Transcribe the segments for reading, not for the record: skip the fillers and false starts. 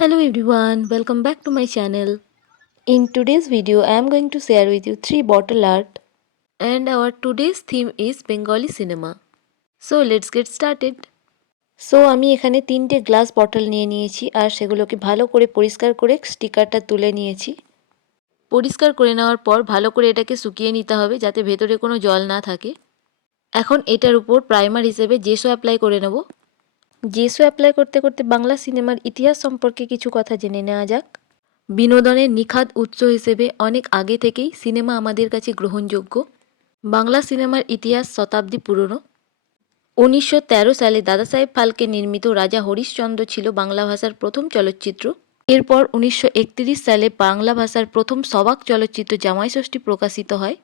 Hello everyone, welcome back to my channel. In today's video, I am going to share with you 3 bottle art and our today's theme is Bengali cinema. So let's get started. আমি এখানে 3টে glass bottle নিয়ে নিয়েছি আর সেগুলোকে ভালো করে পরিষ্কার করে স্টিকারটা তুলে নিয়েছি। পরিষ্কার করে নেওয়ার পর ভালো করে এটাকে শুকিয়ে নিতে হবে যাতে ভেতরে কোনো জল না থাকে। এখন এটার উপর প্রাইমার হিসেবে জেসো অ্যাপ্লাই করে নেব। জেসো অ্যাপ্লাই করতে করতে বাংলা সিনেমার ইতিহাস সম্পর্কে কিছু কথা জেনে নেওয়া যাক। বিনোদনের নিখাদ উৎস হিসেবে অনেক আগে থেকেই সিনেমা আমাদের কাছে গ্রহণযোগ্য। বাংলা সিনেমার ইতিহাস শতাব্দী পুরনো। 1913 সালে দাদাসাহেব ফালকে নির্মিত রাজা হরিশ্চন্দ্র ছিল বাংলা ভাষার প্রথম চলচ্চিত্র। এরপর 1931 সালে বাংলা ভাষার প্রথম সবাক চলচ্চিত্র জামাই ষষ্ঠী প্রকাশিত হয়।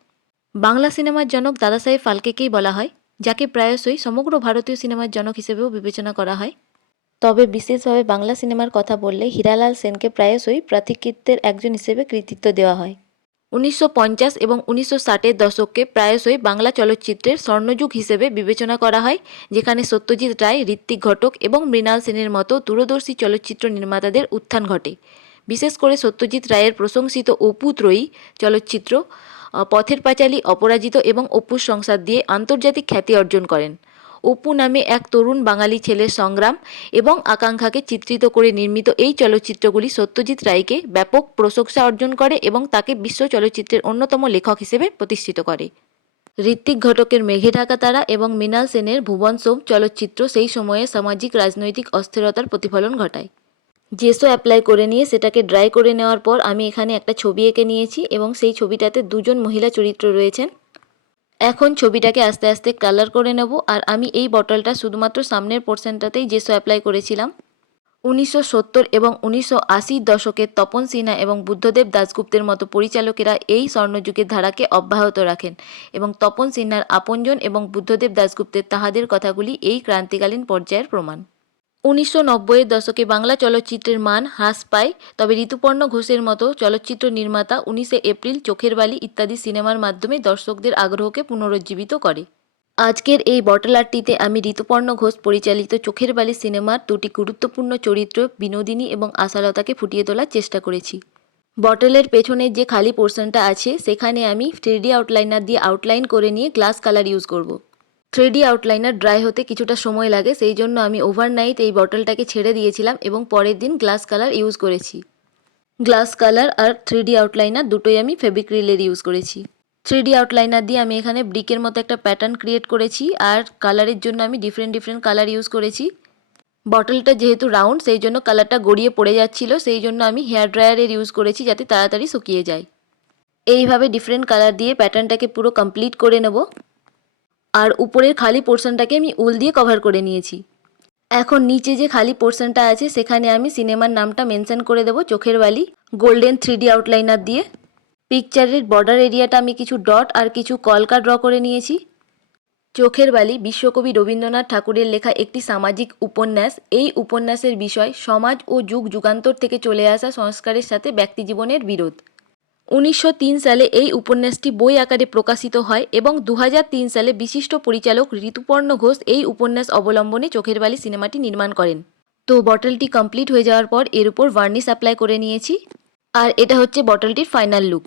বাংলা সিনেমার জনক দাদাসাহেব ফালকেকেই বলা হয়, যাকে প্রায়শই সমগ্র ভারতীয় সিনেমার জনক হিসেবেও বিবেচনা করা হয়। তবে বিশেষভাবে বাংলা সিনেমার কথা বললে হীরালাল সেনকে প্রায়শই পথিকৃতের একজন হিসেবে কৃতিত্ব দেওয়া হয়। 1950 এবং 1960-এর দশককে প্রায়শই বাংলা চলচ্চিত্রের স্বর্ণযুগ হিসেবে বিবেচনা করা হয়, যেখানে সত্যজিৎ রায়, ঋত্বিক ঘটক এবং মৃণাল সেনের মতো দূরদর্শী চলচ্চিত্র নির্মাতাদের উত্থান ঘটে। বিশেষ করে সত্যজিৎ রায়ের প্রশংসিত অপু ত্রয়ী চলচ্চিত্র পথের পাঁচালী, অপরাজিত এবং অপুর সংসার দিয়ে আন্তর্জাতিক খ্যাতি অর্জন করেন। অপু নামে এক তরুণ বাঙালি ছেলের সংগ্রাম এবং আকাঙ্ক্ষাকে চিত্রিত করে নির্মিত এই চলচ্চিত্রগুলি সত্যজিৎ রায়কে ব্যাপক প্রশংসা অর্জন করে এবং তাকে বিশ্ব চলচ্চিত্রের অন্যতম লেখক হিসেবে প্রতিষ্ঠিত করে। ঋত্বিক ঘটকের মেঘে ঢাকা তারা এবং মৃণাল সেনের ভুবন সোম চলচ্চিত্র সেই সময়ে সামাজিক রাজনৈতিক অস্থিরতার প্রতিফলন ঘটায়। জেসো অ্যাপ্লাই করে নিয়ে সেটাকে ড্রাই করে নেওয়ার পর আমি এখানে একটা ছবি এঁকে নিয়েছি এবং সেই ছবিটাতে দুজন মহিলা চরিত্র রয়েছেন। এখন ছবিটাকে আস্তে আস্তে কালার করে নেব আর আমি এই বটলটা শুধুমাত্র সামনের পোর্শনটাতেই জেসো অ্যাপ্লাই করেছিলাম। 1970 এবং 1980 দশকের তপন সিনহা এবং বুদ্ধদেব দাশগুপ্তের মতো পরিচালকেরা এই স্বর্ণযুগের ধারাকে অব্যাহত রাখেন এবং তপন সিনহার আপনজন এবং বুদ্ধদেব দাশগুপ্তের তাহাদের কথাগুলি এই ক্রান্তিকালীন পর্যায়ের প্রমাণ। 1990-এর দশকে বাংলা চলচ্চিত্রের মান হ্রাস পায়, তবে ঋতুপর্ণ ঘোষের মতো চলচ্চিত্র নির্মাতা 19শে এপ্রিল, চোখের বালি ইত্যাদি সিনেমার মাধ্যমে দর্শকদের আগ্রহকে পুনরুজ্জীবিত করে। আজকের এই বটল আর্টটিতে আমি ঋতুপর্ণ ঘোষ পরিচালিত চোখের বালি সিনেমার দুটি গুরুত্বপূর্ণ চরিত্র বিনোদিনী এবং আশালতাকে ফুটিয়ে তোলার চেষ্টা করেছি। বটলের পেছনের যে খালি পোর্শনটা আছে সেখানে আমি 3D আউটলাইনার দিয়ে আউটলাইন করে নিয়ে গ্লাস কালার ইউজ করব। 3D আউটলাইনার ড্রাই হতে কিছুটা সময় লাগে, সেই জন্য আমি ওভারনাইট এই বটলটাকে ছেড়ে দিয়েছিলাম এবং পরের দিন গ্লাস কালার ইউজ করেছি। গ্লাস কালার আর 3D আউটলাইনার দুটোই আমি ফেবিক্রিলের ইউজ করেছি। 3D আউটলাইনার দিয়ে আমি এখানে ব্রিকের মতো একটা প্যাটার্ন ক্রিয়েট করেছি আর কালারের জন্য আমি ডিফারেন্ট কালার ইউজ করেছি। বটলটা যেহেতু রাউন্ড সেই জন্য কালারটা গড়িয়ে পড়ে যাচ্ছিল, সেই জন্য আমি হেয়ার ড্রায়ারের ইউজ করেছি যাতে তাড়াতাড়ি শুকিয়ে যায়। এইভাবে ডিফারেন্ট কালার দিয়ে প্যাটার্নটাকে পুরো কমপ্লিট করে নেব আর উপরের খালি পোর্শনটাকে আমি উল দিয়ে কভার করে নিয়েছি। এখন নিচে যে খালি পোর্শনটা আছে সেখানে আমি সিনেমার নামটা মেনশন করে দেবো চোখের বালি গোল্ডেন 3D আউটলাইনার দিয়ে। পিকচারের বর্ডার এরিয়াটা আমি কিছু ডট আর কিছু কলকা ড্র করে নিয়েছি। চোখের বালি বিশ্বকবি রবীন্দ্রনাথ ঠাকুরের লেখা একটি সামাজিক উপন্যাস। এই উপন্যাসের বিষয় সমাজ ও যুগ যুগান্তর থেকে চলে আসা সংস্কারের সাথে ব্যক্তিজীবনের বিরোধ। 1903 সালে এই উপন্যাসটি বই আকারে প্রকাশিত হয় এবং 2003 সালে বিশিষ্ট পরিচালক ঋতুপর্ণ ঘোষ এই উপন্যাস অবলম্বনে চোখের বালি সিনেমাটি নির্মাণ করেন। তো বটলটি কমপ্লিট হয়ে যাওয়ার পর এর উপর ভার্নিশ অ্যাপ্লাই করে নিয়েছি আর এটা হচ্ছে বটলটির ফাইনাল লুক।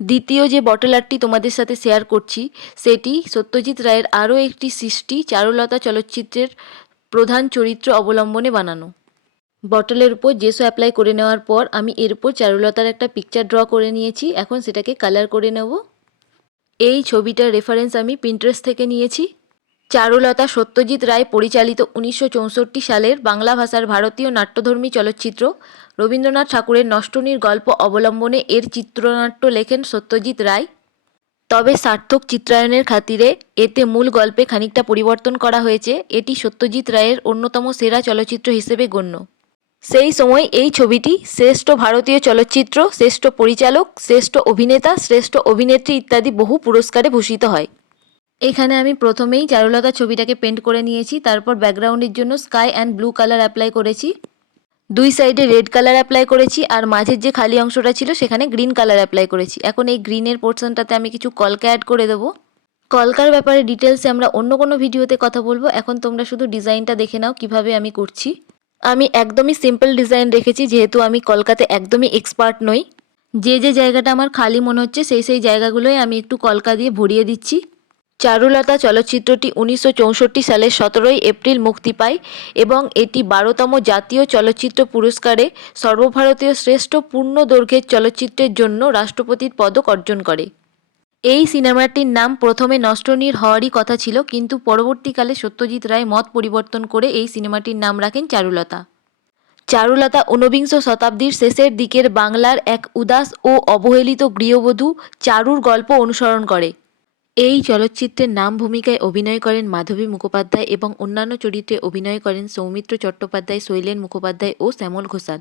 দ্বিতীয় যে বটল আর্টটি তোমাদের সাথে শেয়ার করছি সেটি সত্যজিৎ রায়ের আরও একটি সৃষ্টি চারুলতা চলচ্চিত্রের প্রধান চরিত্র অবলম্বনে বানানো। বটলের উপর জেসো অ্যাপ্লাই করে নেওয়ার পর আমি এর উপর চারুলতার একটা পিকচার ড্র করে নিয়েছি। এখন সেটাকে কালার করে নেব। এই ছবিটার রেফারেন্স আমি পিন্টারেস্ট থেকে নিয়েছি। চারুলতা সত্যজিৎ রায় পরিচালিত 1964 সালের বাংলা ভাষার ভারতীয় নাট্যধর্মী চলচ্চিত্র। রবীন্দ্রনাথ ঠাকুরের নষ্টনীর গল্প অবলম্বনে এর চিত্রনাট্য লেখেন সত্যজিৎ রায়। তবে সার্থক চিত্রায়নের খাতিরে এতে মূল গল্পে খানিকটা পরিবর্তন করা হয়েছে। এটি সত্যজিৎ রায়ের অন্যতম সেরা চলচ্চিত্র হিসেবে গণ্য। সেই সময় এই ছবিটি শ্রেষ্ঠ ভারতীয় চলচ্চিত্র, শ্রেষ্ঠ পরিচালক, শ্রেষ্ঠ অভিনেতা, শ্রেষ্ঠ অভিনেত্রী ইত্যাদি বহু পুরস্কারে ভূষিত হয়। এখানে আমি প্রথমেই চারুলতা ছবিটাকে পেন্ট করে নিয়েছি। তারপর ব্যাকগ্রাউন্ডের জন্য sky and blue colour apply করেছি। দুই সাইডে রেড কালার অ্যাপ্লাই করেছি আর মাঝের যে খালি অংশটা ছিল সেখানে গ্রিন কালার অ্যাপ্লাই করেছি। এখন এই গ্রিনের পোর্শনটাতে আমি কিছু কলকা অ্যাড করে দেবো। কলকার ব্যাপারে ডিটেলসে আমরা অন্য কোনো ভিডিওতে কথা বলবো। এখন তোমরা শুধু ডিজাইনটা দেখে নাও কিভাবে আমি করছি। আমি একদমই সিম্পল ডিজাইন রেখেছি যেহেতু আমি কলকাতে একদমই এক্সপার্ট নই। যে যে জায়গাটা আমার খালি মনে হচ্ছে সেই জায়গাগুলোয় আমি একটু কলকা দিয়ে ভরিয়ে দিচ্ছি। চারুলতা চলচ্চিত্রটি 1964 সালের 17 এপ্রিল মুক্তি পায় এবং এটি 12তম জাতীয় চলচ্চিত্র পুরস্কারে সর্বভারতীয় শ্রেষ্ঠ পূর্ণ দৈর্ঘ্যের চলচ্চিত্রের জন্য রাষ্ট্রপতির পদক অর্জন করে। এই সিনেমাটির নাম প্রথমে নষ্টনীর হওয়ারই কথা ছিল, কিন্তু পরবর্তীকালে সত্যজিৎ রায় মত পরিবর্তন করে এই সিনেমাটির নাম রাখেন চারুলতা। চারুলতা ঊনবিংশ শতাব্দীর শেষের দিকের বাংলার এক উদাস ও অবহেলিত গৃহবধূ চারুর গল্প অনুসরণ করে। এই চলচ্চিত্রের নাম ভূমিকায় অভিনয় করেন মাধবী মুখোপাধ্যায় এবং অন্যান্য চরিত্রে অভিনয় করেন সৌমিত্র চট্টোপাধ্যায়, শৈলেন মুখোপাধ্যায় ও শ্যামল ঘোষাল।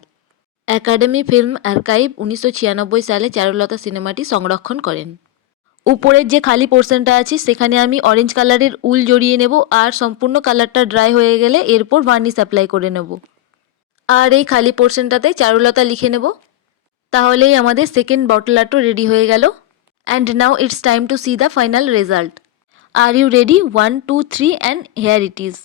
একাডেমি ফিল্ম আর্কাইভ 1996 সালে চারুলতা সিনেমাটি সংরক্ষণ করেন। উপরের যে খালি পোর্শনটা আছে সেখানে আমি অরেঞ্জ কালারের উল জড়িয়ে নেব আর সম্পূর্ণ কালারটা ড্রাই হয়ে গেলে এরপর ভার্নিশ অ্যাপ্লাই করে নেব। আর এই খালি পোর্শনটাতে চারুলতা লিখে নেব। তাহলেই আমাদের সেকেন্ড বটল আর্টও রেডি হয়ে গেল। And now it's time to see the final result. Are you ready? 1, 2, 3 and here it is.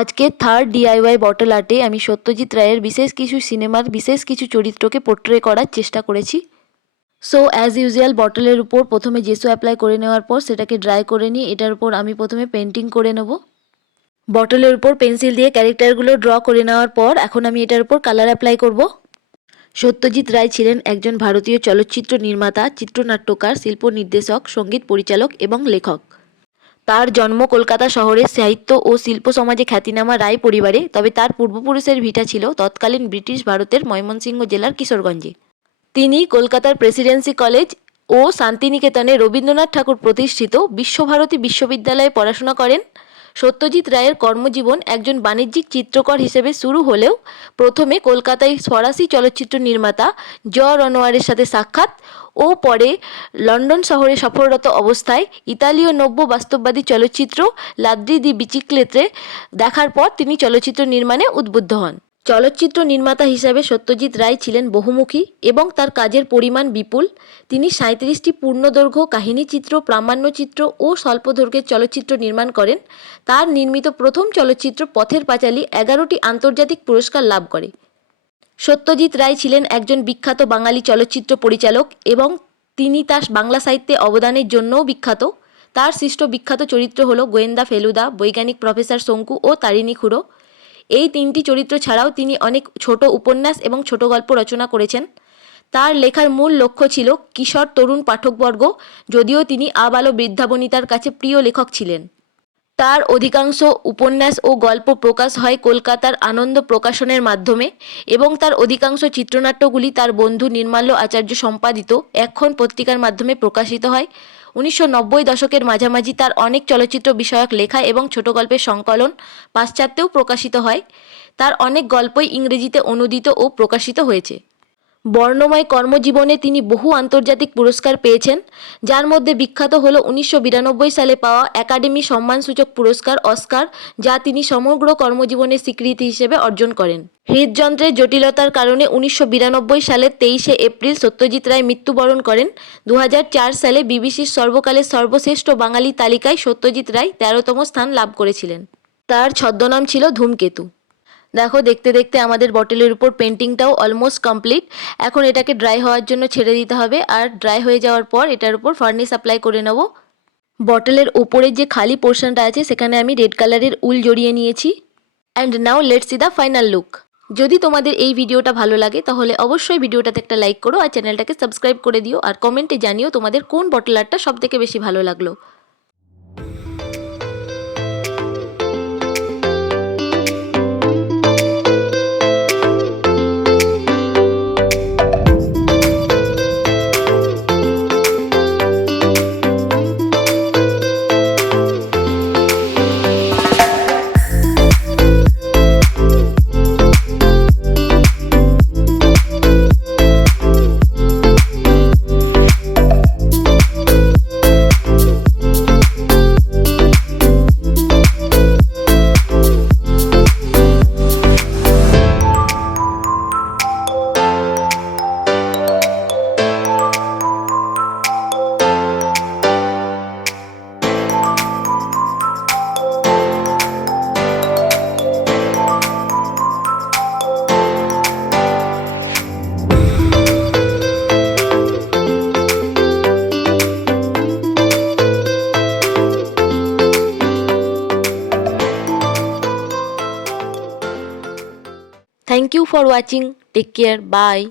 আজকের থার্ড ডিআইওয়াই বটল আর্টে আমি সত্যজিৎ রায়ের বিশেষ কিছু সিনেমার বিশেষ কিছু চরিত্রকে পোর্ট্রে করার চেষ্টা করেছি। সো অ্যাজ ইউজুয়াল বটলের উপর প্রথমে জেসো অ্যাপ্লাই করে নেওয়ার পর সেটাকে ড্রাই করে নিয়ে এটার উপর আমি প্রথমে পেন্টিং করে নেব। বটলের উপর পেন্সিল দিয়ে ক্যারেক্টারগুলো ড্র করে নেওয়ার পর এখন আমি এটার উপর কালার অ্যাপ্লাই করব। সত্যজিৎ রায় ছিলেন একজন ভারতীয় চলচ্চিত্র নির্মাতা, চিত্রনাট্যকার, শিল্প নির্দেশক, সঙ্গীত পরিচালক এবং লেখক। তার জন্ম কলকাতা শহরের সাহিত্য ও শিল্প সমাজে খ্যাতিনামা রায় পরিবারে, তবে তার পূর্বপুরুষের ভিটা ছিল তৎকালীন ব্রিটিশ ভারতের ময়মনসিংহ জেলার কিশোরগঞ্জে। তিনি কলকাতার প্রেসিডেন্সি কলেজ ও শান্তিনিকেতনে রবীন্দ্রনাথ ঠাকুর প্রতিষ্ঠিত বিশ্বভারতী বিশ্ববিদ্যালয়ে পড়াশোনা করেন। সত্যজিৎ রায়ের কর্মজীবন একজন বাণিজ্যিক চিত্রকর হিসেবে শুরু হলেও প্রথমে কলকাতায় ফরাসি চলচ্চিত্র নির্মাতা রনোয়ারের সাথে সাক্ষাৎ ও পরে লন্ডন শহরে সফররত অবস্থায় ইতালীয় নব্য বাস্তববাদী চলচ্চিত্র লাদ্রি দি বিচিক্লেত্রে দেখার পর তিনি চলচ্চিত্র নির্মাণে উদ্বুদ্ধ হন। চলচ্চিত্র নির্মাতা হিসাবে সত্যজিৎ রায় ছিলেন বহুমুখী এবং তার কাজের পরিমাণ বিপুল। তিনি ৩৭টি পূর্ণদৈর্ঘ্য কাহিনীচিত্র, প্রামাণ্যচিত্র ও স্বল্পদৈর্ঘ্যের চলচ্চিত্র নির্মাণ করেন। তার নির্মিত প্রথম চলচ্চিত্র পথের পাঁচালী ১১টি আন্তর্জাতিক পুরস্কার লাভ করে। সত্যজিৎ রায় ছিলেন একজন বিখ্যাত বাঙালি চলচ্চিত্র পরিচালক এবং তিনি তার বাংলা সাহিত্যে অবদানের জন্যও বিখ্যাত। তার সৃষ্ট বিখ্যাত চরিত্র হল গোয়েন্দা ফেলুদা, বৈজ্ঞানিক প্রফেসর শঙ্কু ও তারিণী খুড়ো। এই তিনটি চরিত্র ছাড়াও তিনি অনেক ছোট উপন্যাস এবং ছোট গল্প রচনা করেছেন। তার লেখার মূল লক্ষ্য ছিল কিশোর তরুণ পাঠকবর্গ, যদিও তিনি আবাল বৃদ্ধাবনিতার কাছে প্রিয় লেখক ছিলেন। তার অধিকাংশ উপন্যাস ও গল্প প্রকাশ হয় কলকাতার আনন্দ প্রকাশনের মাধ্যমে এবং তার অধিকাংশ চিত্রনাট্যগুলি তার বন্ধু নির্মাল্য আচার্য সম্পাদিত এক্ষণ পত্রিকার মাধ্যমে প্রকাশিত হয়। ১৯৯০ দশকের মাঝামাঝি তার অনেক চলচ্চিত্র বিষয়ক লেখা এবং ছোট গল্পের সংকলন পাশ্চাত্যেও প্রকাশিত হয়। তার অনেক গল্পই ইংরেজিতে অনূদিত ও প্রকাশিত হয়েছে। বর্ণময় কর্মজীবনে তিনি বহু আন্তর্জাতিক পুরস্কার পেয়েছেন, যার মধ্যে বিখ্যাত হল ১৯৯২ সালে পাওয়া একাডেমি সম্মানসূচক পুরস্কার অস্কার, যা তিনি সমগ্র কর্মজীবনের স্বীকৃতি হিসেবে অর্জন করেন। হৃদযন্ত্রের জটিলতার কারণে ১৯৯২ সালের ২৩শে এপ্রিল সত্যজিৎ রায় মৃত্যুবরণ করেন। ২০০৪ সালে বিবিসির সর্বকালের সর্বশ্রেষ্ঠ বাঙালি তালিকায় সত্যজিৎ রায় ১৩তম স্থান লাভ করেছিলেন। তার ছদ্মনাম ছিল ধূমকেতু। দেখো, দেখতে দেখতে আমাদের বটলের উপর পেন্টিংটাও অলমোস্ট কমপ্লিট। এখন এটাকে ড্রাই হওয়ার জন্য ছেড়ে দিতে হবে, আর ড্রাই হয়ে যাওয়ার পর এটার উপর ফার্নিশ অ্যাপ্লাই করে নেব। বটলের উপরে যে খালি পোর্শনটা আছে সেখানে আমি রেড কালারের উল জড়িয়ে নিয়েছি। And now let's see the final look. যদি তোমাদের এই ভিডিওটা ভালো লাগে তাহলে অবশ্যই ভিডিওটাতে একটা লাইক করো আর চ্যানেলটাকে সাবস্ক্রাইব করে দিও, আর কমেন্টে জানিও তোমাদের কোন বটল আর্টটা সবথেকে বেশি ভালো লাগলো। Thank you for watching. Take care. Bye.